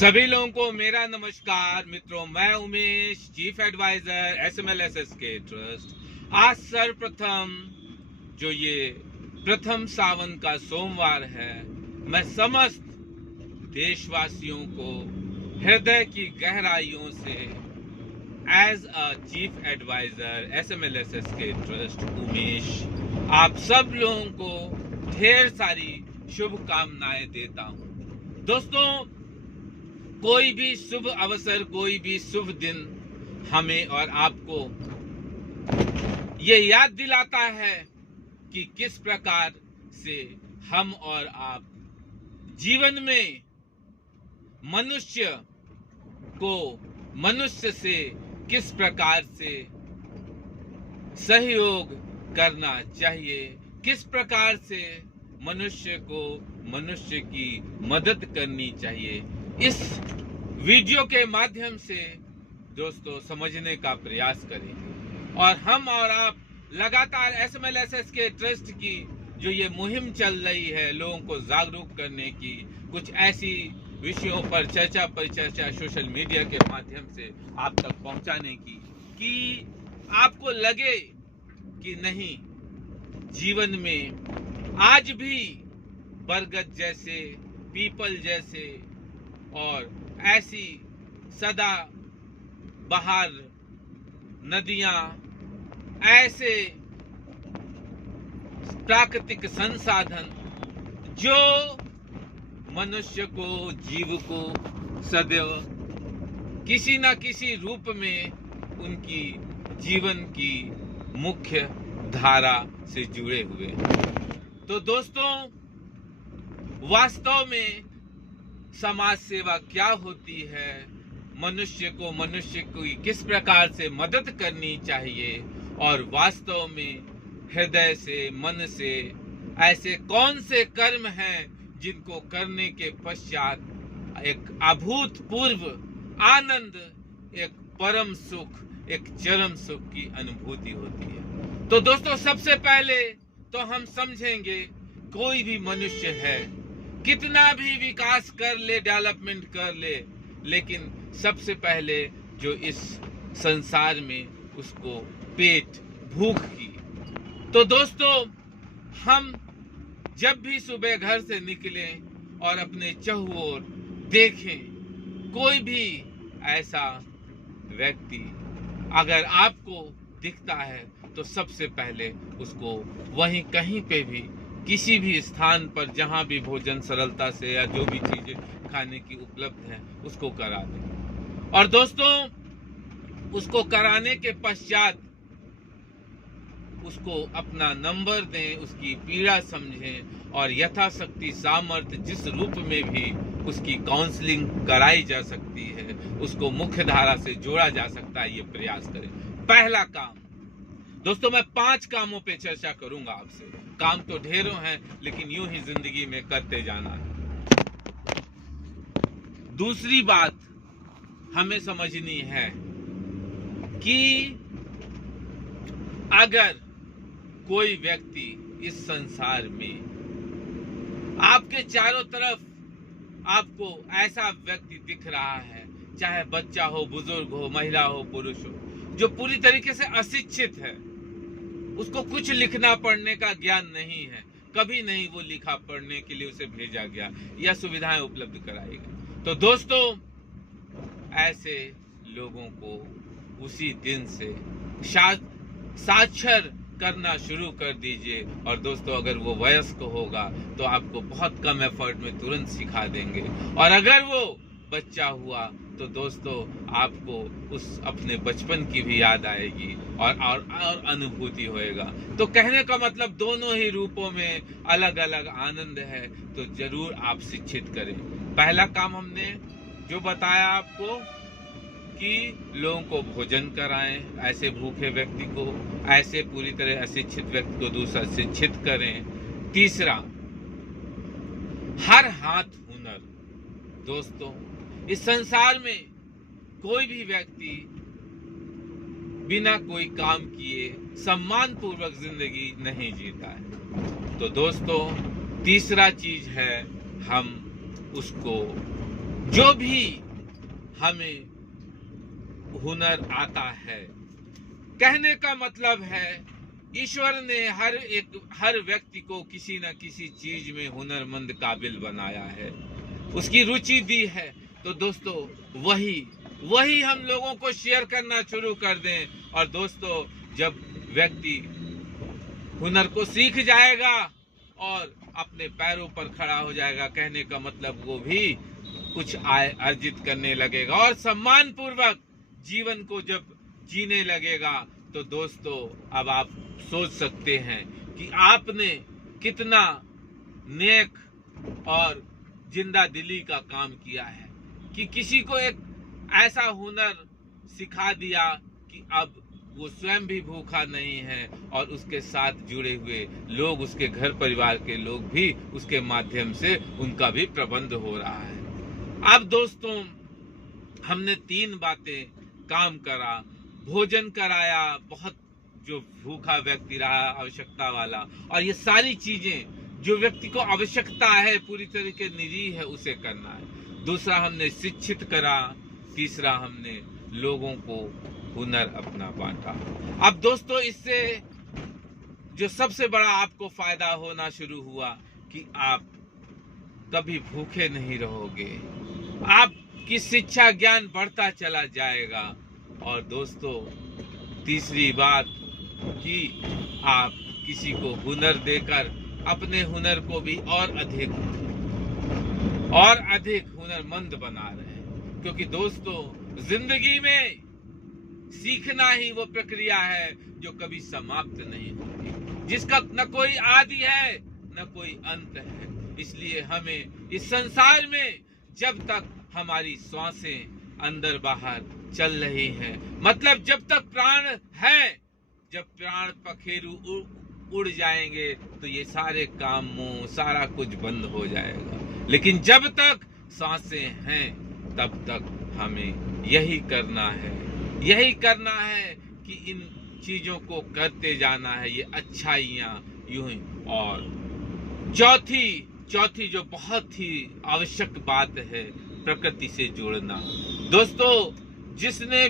सभी लोगों को मेरा नमस्कार मित्रों। मैं उमेश, चीफ एडवाइजर SMLSS के ट्रस्ट। आज सर्वप्रथम जो ये प्रथम सावन का सोमवार है, मैं समस्त देशवासियों को हृदय की गहराइयों से as a chief advisor SMLSS के ट्रस्ट उमेश, आप सब लोगों को ढेर सारी शुभकामनाएं देता हूं। दोस्तों, कोई भी शुभ अवसर, कोई भी शुभ दिन हमें और आपको ये याद दिलाता है कि किस प्रकार से हम और आप जीवन में मनुष्य से किस प्रकार से सहयोग करना चाहिए, किस प्रकार से मनुष्य को मनुष्य की मदद करनी चाहिए। इस वीडियो के माध्यम से दोस्तों समझने का प्रयास करेंगे और हम और आप लगातार SMLSS के ट्रस्ट की जो ये मुहिम चल रही है, लोगों को जागरूक करने की, कुछ ऐसी विषयों पर चर्चा परिचर्चा सोशल मीडिया के माध्यम से आप तक पहुंचाने की, कि आपको लगे कि नहीं, जीवन में आज भी बरगद जैसे, पीपल जैसे और ऐसी सदा बहार नदियां, ऐसे प्राकृतिक संसाधन जो मनुष्य को, जीव को सदैव किसी न किसी रूप में उनकी जीवन की मुख्य धारा से जुड़े हुए। तो दोस्तों, वास्तव में समाज सेवा क्या होती है, मनुष्य की किस प्रकार से मदद करनी चाहिए, और वास्तव में हृदय से, मन से ऐसे कौन से कर्म हैं जिनको करने के पश्चात एक अभूतपूर्व आनंद, एक परम सुख, एक चरम सुख की अनुभूति होती है। तो दोस्तों, सबसे पहले तो हम समझेंगे, कोई भी मनुष्य है, कितना भी विकास कर ले, डेवलपमेंट कर ले, लेकिन सबसे पहले जो इस संसार में उसको पेट, भूख की। तो दोस्तों, हम जब भी सुबह घर से निकलें और अपने चहुओर देखें, कोई भी ऐसा व्यक्ति अगर आपको दिखता है तो सबसे पहले उसको वहीं कहीं पे भी, किसी भी स्थान पर जहां भी भोजन सरलता से या जो भी चीजें खाने की उपलब्ध है उसको करा दें। और दोस्तों, उसको कराने के पश्चात उसको अपना नंबर दें, उसकी पीड़ा समझें और यथाशक्ति सामर्थ्य जिस रूप में भी उसकी काउंसलिंग कराई जा सकती है, उसको मुख्य धारा से जोड़ा जा सकता है, ये प्रयास करें। पहला काम दोस्तों, मैं 5 कामों पे चर्चा करूंगा आपसे। काम तो ढेरों हैं, लेकिन यूं ही जिंदगी में करते जाना है। दूसरी बात हमें समझनी है कि अगर कोई व्यक्ति इस संसार में आपके चारों तरफ आपको ऐसा व्यक्ति दिख रहा है, चाहे बच्चा हो, बुजुर्ग हो, महिला हो, पुरुष हो, जो पूरी तरीके से अशिक्षित है, उसको कुछ लिखना पढ़ने का ज्ञान नहीं है, कभी नहीं वो लिखा पढ़ने के लिए उसे भेजा गया या सुविधाएं उपलब्ध कराई गई, तो दोस्तों ऐसे लोगों को उसी दिन से साक्षर करना शुरू कर दीजिए। और दोस्तों, अगर वो वयस्क होगा तो आपको बहुत कम एफर्ट में तुरंत सिखा देंगे, और अगर वो बच्चा हुआ तो दोस्तों आपको उस अपने बचपन की भी याद आएगी और अनुभूति होएगा। तो कहने का मतलब, दोनों ही रूपों में अलग अलग आनंद है, तो जरूर आप शिक्षित करें। पहला काम हमने जो बताया आपको कि लोगों को भोजन कराएं, ऐसे भूखे व्यक्ति को, ऐसे पूरी तरह अशिक्षित व्यक्ति को दूसरा शिक्षित करें। तीसरा, हर हाथ हुनर। दोस्तों, इस संसार में कोई भी व्यक्ति बिना कोई काम किए सम्मान पूर्वक जिंदगी नहीं जीता है। तो दोस्तों, तीसरा चीज है, हम उसको जो भी हमें हुनर आता है, कहने का मतलब है ईश्वर ने हर व्यक्ति को किसी न किसी चीज में हुनरमंद काबिल बनाया है, उसकी रुचि दी है। तो दोस्तों वही हम लोगों को शेयर करना शुरू कर दें। और दोस्तों, जब व्यक्ति हुनर को सीख जाएगा और अपने पैरों पर खड़ा हो जाएगा, कहने का मतलब वो भी कुछ आय अर्जित करने लगेगा और सम्मान पूर्वक जीवन को जब जीने लगेगा, तो दोस्तों अब आप सोच सकते हैं कि आपने कितना नेक और जिंदा दिली का काम किया है कि किसी को एक ऐसा हुनर सिखा दिया कि अब वो स्वयं भी भूखा नहीं है और उसके साथ जुड़े हुए लोग, उसके घर परिवार के लोग भी उसके माध्यम से उनका भी प्रबंध हो रहा है। अब दोस्तों, हमने 3 बातें काम करा, भोजन कराया, बहुत जो भूखा व्यक्ति रहा आवश्यकता वाला, और ये सारी चीजें जो व्यक्ति को आवश्यकता है पूरी तरीके निजी है उसे करना है। दूसरा हमने शिक्षित करा, तीसरा हमने लोगों को हुनर अपना बांटा। अब दोस्तों, इससे जो सबसे बड़ा आपको फायदा होना शुरू हुआ कि आप कभी भूखे नहीं रहोगे, आपकी शिक्षा ज्ञान बढ़ता चला जाएगा। और दोस्तों, तीसरी बात कि आप किसी को हुनर देकर अपने हुनर को भी और अधिक हुनरमंद बना रहे हैं। क्योंकि दोस्तों, जिंदगी में सीखना ही वो प्रक्रिया है जो कभी समाप्त नहीं होती, जिसका न कोई आदि है न कोई अंत है। इसलिए हमें इस संसार में जब तक हमारी श्वासें अंदर बाहर चल रही हैं, मतलब जब तक प्राण है, जब प्राण पखेरु उड़ जाएंगे तो ये सारे काम मोह सारा कुछ बंद हो जाएगा। लेकिन जब तक सांसें हैं तब तक हमें यही करना है कि इन चीजों को करते जाना है, ये अच्छाइयाँ यूं ही। और चौथी जो बहुत ही आवश्यक बात है, प्रकृति से जुड़ना। दोस्तों, जिसने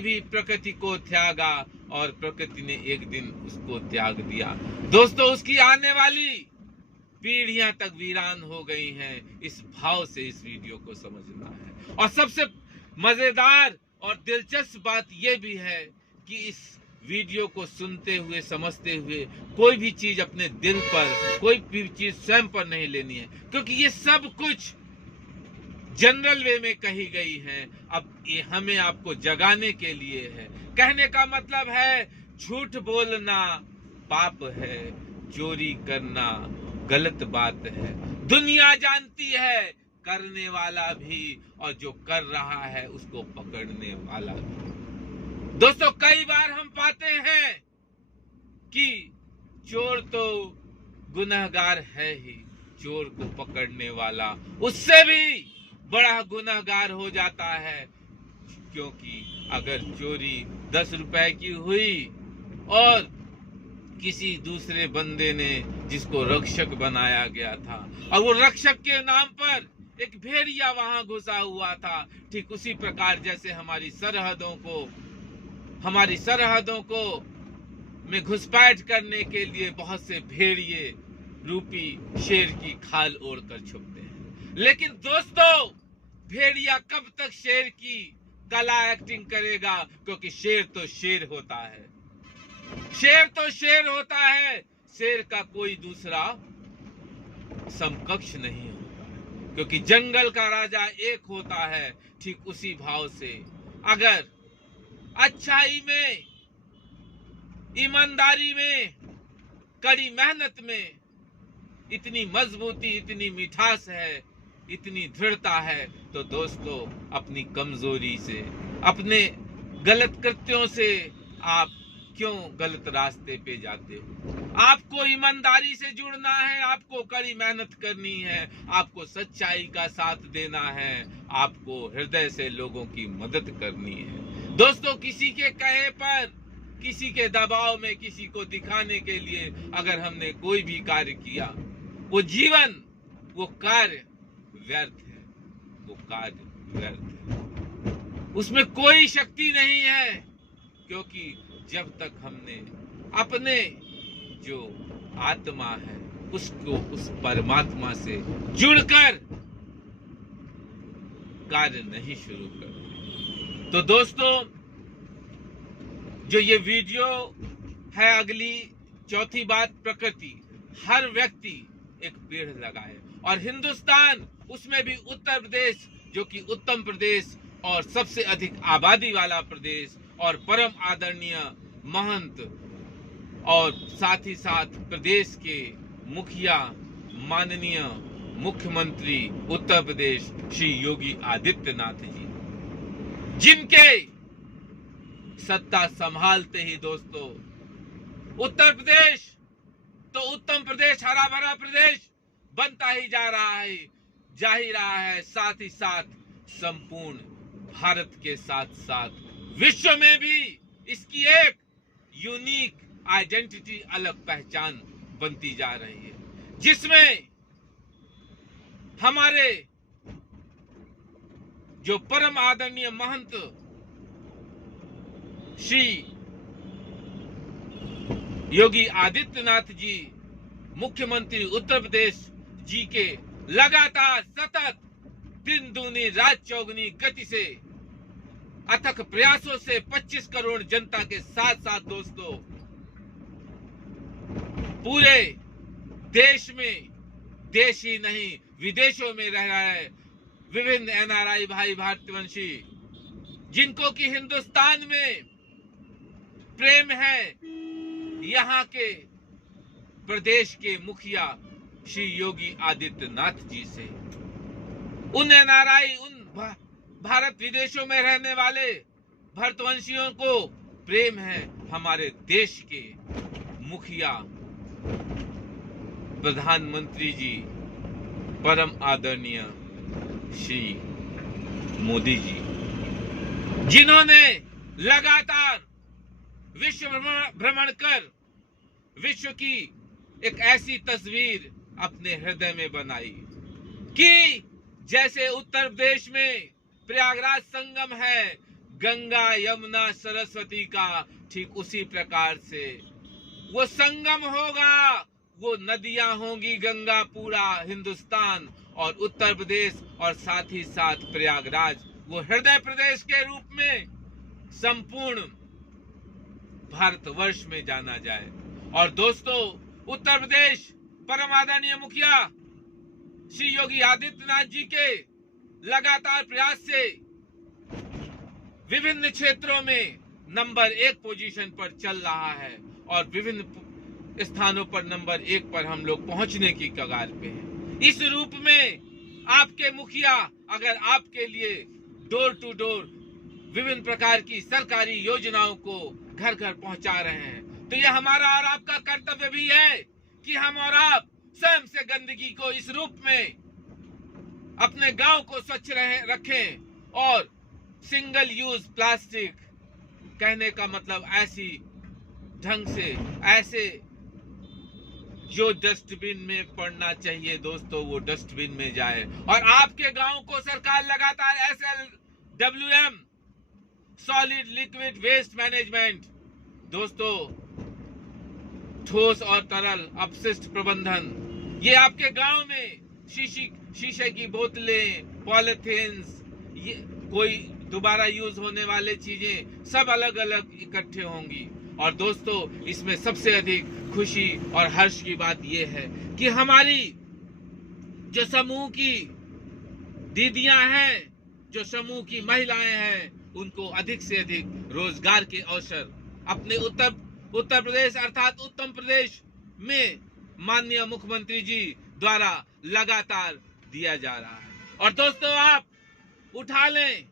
भी प्रकृति को त्यागा और प्रकृति ने एक दिन उसको त्याग दिया, दोस्तों उसकी आने वाली पीढ़ियां तक वीरान हो गई हैं। इस भाव से इस वीडियो को समझना है। और सबसे मजेदार और दिलचस्प बात यह भी है कि इस वीडियो को सुनते हुए समझते हुए कोई भी चीज अपने दिल पर, कोई भी चीज स्वयं पर नहीं लेनी है, क्योंकि ये सब कुछ जनरल वे में कही गई है। अब ये हमें आपको जगाने के लिए है। कहने का मतलब है, झूठ बोलना पाप है, चोरी करना गलत बात है, दुनिया जानती है, करने वाला भी और जो कर रहा है उसको पकड़ने वाला भी। दोस्तों, कई बार हम पाते हैं कि चोर तो गुनहगार है ही, चोर को पकड़ने वाला उससे भी बड़ा गुनहगार हो जाता है। क्योंकि अगर चोरी 10 रुपए की हुई और किसी दूसरे बंदे ने जिसको रक्षक बनाया गया था, और वो रक्षक के नाम पर एक भेड़िया वहां घुसा हुआ था, ठीक उसी प्रकार जैसे हमारी सरहदों को में घुसपैठ करने के लिए बहुत से भेड़िए रूपी शेर की खाल ओढ़कर छुपते हैं। लेकिन दोस्तों, भेड़िया कब तक शेर की कला एक्टिंग करेगा? क्योंकि शेर तो शेर होता है, शेर का कोई दूसरा समकक्ष नहीं होता, क्योंकि जंगल का राजा एक होता है। ठीक उसी भाव से अगर अच्छाई में, ईमानदारी में, कड़ी मेहनत में इतनी मजबूती, इतनी मिठास है, इतनी दृढ़ता है, तो दोस्तों अपनी कमजोरी से, अपने गलत कृत्यों से आप क्यों गलत रास्ते पे जाते हो? आपको ईमानदारी से जुड़ना है, आपको कड़ी मेहनत करनी है, आपको सच्चाई का साथ देना है, आपको हृदय से लोगों की मदद करनी है। दोस्तों, किसी के कहे पर, किसी के दबाव में, किसी को दिखाने के लिए अगर हमने कोई भी कार्य किया, वो कार्य व्यर्थ है। वो कार्य व्यर्थ है, उसमें कोई शक्ति नहीं है, क्योंकि जब तक हमने अपने जो आत्मा है उसको उस परमात्मा से जुड़कर कार्य नहीं शुरू कर। तो दोस्तों, जो ये वीडियो है, अगली चौथी बात, प्रकृति। हर व्यक्ति एक पेड़ लगाए, और हिंदुस्तान, उसमें भी उत्तर प्रदेश जो कि उत्तम प्रदेश और सबसे अधिक आबादी वाला प्रदेश और परम आदरणीय महंत और साथ ही साथ प्रदेश के मुखिया माननीय मुख्यमंत्री उत्तर प्रदेश श्री योगी आदित्यनाथ जी, जिनके सत्ता संभालते ही दोस्तों उत्तर प्रदेश तो उत्तम प्रदेश, हरा भरा प्रदेश बनता ही जा रहा है। साथ ही साथ संपूर्ण भारत के साथ साथ विश्व में भी इसकी एक यूनिक आइडेंटिटी, अलग पहचान बनती जा रही है, जिसमें हमारे जो परम आदरणीय महंत श्री योगी आदित्यनाथ जी, मुख्यमंत्री उत्तर प्रदेश जी के लगातार सतत दिन दूनी रात चौगुनी गति से अथक प्रयासों से 25 करोड़ जनता के साथ साथ दोस्तों पूरे देश में, देश ही नहीं विदेशों में रह रहे विभिन्न एनआरआई भाई भारतवंशी, जिनको कि हिंदुस्तान में प्रेम है, यहाँ के प्रदेश के मुखिया श्री योगी आदित्यनाथ जी से, उन एनआरआई, उन भारत विदेशों में रहने वाले भारतवंशियों को प्रेम है हमारे देश के मुखिया प्रधानमंत्री जी परम आदरणीय श्री मोदी जी, जिन्होंने लगातार विश्व भ्रमण कर विश्व की एक ऐसी तस्वीर अपने हृदय में बनाई कि जैसे उत्तर प्रदेश में प्रयागराज संगम है गंगा यमुना सरस्वती का, ठीक उसी प्रकार से वो संगम होगा, वो नदियां होंगी गंगा, पूरा हिंदुस्तान और उत्तर प्रदेश और साथ ही साथ प्रयागराज वो हृदय प्रदेश के रूप में संपूर्ण भारतवर्ष में जाना जाए। और दोस्तों, उत्तर प्रदेश परम आदरणीय मुखिया श्री योगी आदित्यनाथ जी के लगातार प्रयास से विभिन्न क्षेत्रों में नंबर 1 पोजीशन पर चल रहा है और विभिन्न स्थानों पर नंबर 1 पर हम लोग पहुंचने की कगार पे हैं। इस रूप में आपके मुखिया अगर आपके लिए डोर टू डोर विभिन्न प्रकार की सरकारी योजनाओं को घर घर पहुंचा रहे हैं, तो यह हमारा और आपका कर्तव्य भी है कि हम और आप स्वयं से गंदगी को इस रूप में अपने गांव को स्वच्छ रखें। और सिंगल यूज प्लास्टिक कहने का मतलब ऐसी ढंग से, ऐसे जो डस्टबिन में पड़ना चाहिए दोस्तों वो डस्टबिन में जाए। और आपके गांव को सरकार लगातार SLWM solid liquid waste management, दोस्तों ठोस और तरल अपशिष्ट प्रबंधन, ये आपके गांव में शीशे की बोतलें, पॉलिथीन्स, ये कोई दोबारा यूज होने वाले चीजें सब अलग अलग इकट्ठे होंगी। और दोस्तों, इसमें सबसे अधिक खुशी और हर्ष की बात यह है कि हमारी जो समूह की दीदियां हैं, जो समूह की महिलाएं हैं, उनको अधिक से अधिक रोजगार के अवसर अपने उत्तर प्रदेश अर्थात उत्तम प्रदेश में माननीय मुख्यमंत्री जी द्वारा लगातार दिया जा रहा है। और दोस्तों, आप उठा लें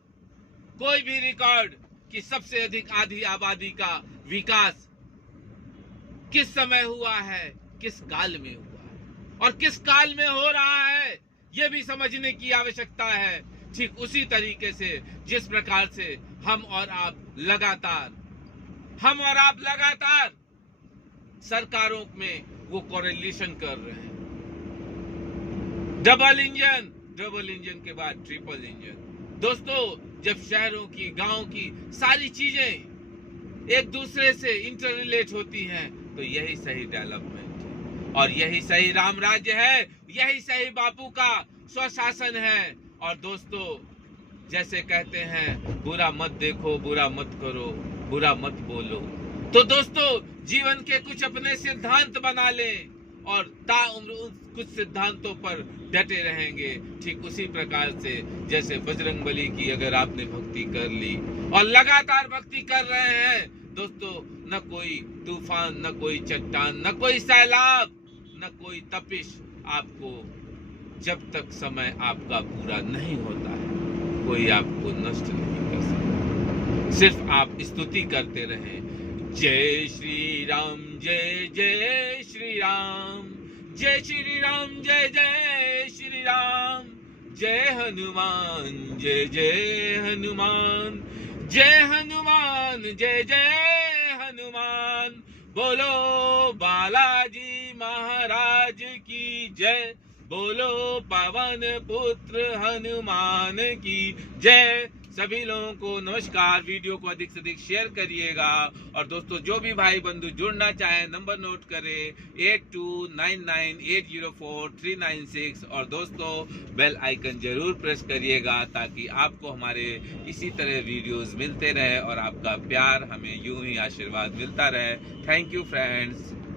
कोई भी रिकॉर्ड कि सबसे अधिक आधी आबादी का विकास किस समय हुआ है, किस काल में हुआ है और किस काल में हो रहा है, यह भी समझने की आवश्यकता है। ठीक उसी तरीके से जिस प्रकार से हम और आप लगातार सरकारों में वो कोरिलेशन कर रहे हैं, डबल इंजन डबल इंजन के बाद ट्रिपल इंजन। दोस्तों, जब शहरों की, गांव की सारी चीजें एक दूसरे से इंटर रिलेट होती हैं, तो यही सही डेवलपमेंट है और यही सही राम राज्य है, यही सही बापू का स्वशासन है। और दोस्तों, जैसे कहते हैं, बुरा मत देखो, बुरा मत करो, बुरा मत बोलो। तो दोस्तों, जीवन के कुछ अपने सिद्धांत बना लें और ताउम्र उन कुछ सिद्धांतों पर डटे रहेंगे। ठीक उसी प्रकार से जैसे बजरंगबली की अगर आपने भक्ति कर ली और लगातार भक्ति कर रहे हैं दोस्तों, न कोई तूफान, न कोई चट्टान, न कोई सैलाब, न कोई तपिश आपको, जब तक समय आपका पूरा नहीं होता है, कोई आपको नष्ट नहीं कर सकता। सिर्फ आप स्तुति करते रहें, जय श्री राम, जय जय श्री राम, जय श्री राम, जय जय श्री राम, जय हनुमान, जय जय हनुमान, जय हनुमान, जय जय हनुमान, बोलो बालाजी महाराज की जय, बोलो पवन पुत्र हनुमान की जय। सभी लोगों को नमस्कार। वीडियो को अधिक से अधिक शेयर करिएगा और दोस्तों, जो भी भाई बंधु जुड़ना चाहें नंबर नोट करें 8299804396 और दोस्तों बेल आइकन जरूर प्रेस करिएगा ताकि आपको हमारे इसी तरह वीडियोस मिलते रहे और आपका प्यार हमें यूं ही आशीर्वाद मिलता रहे। Thank you friends.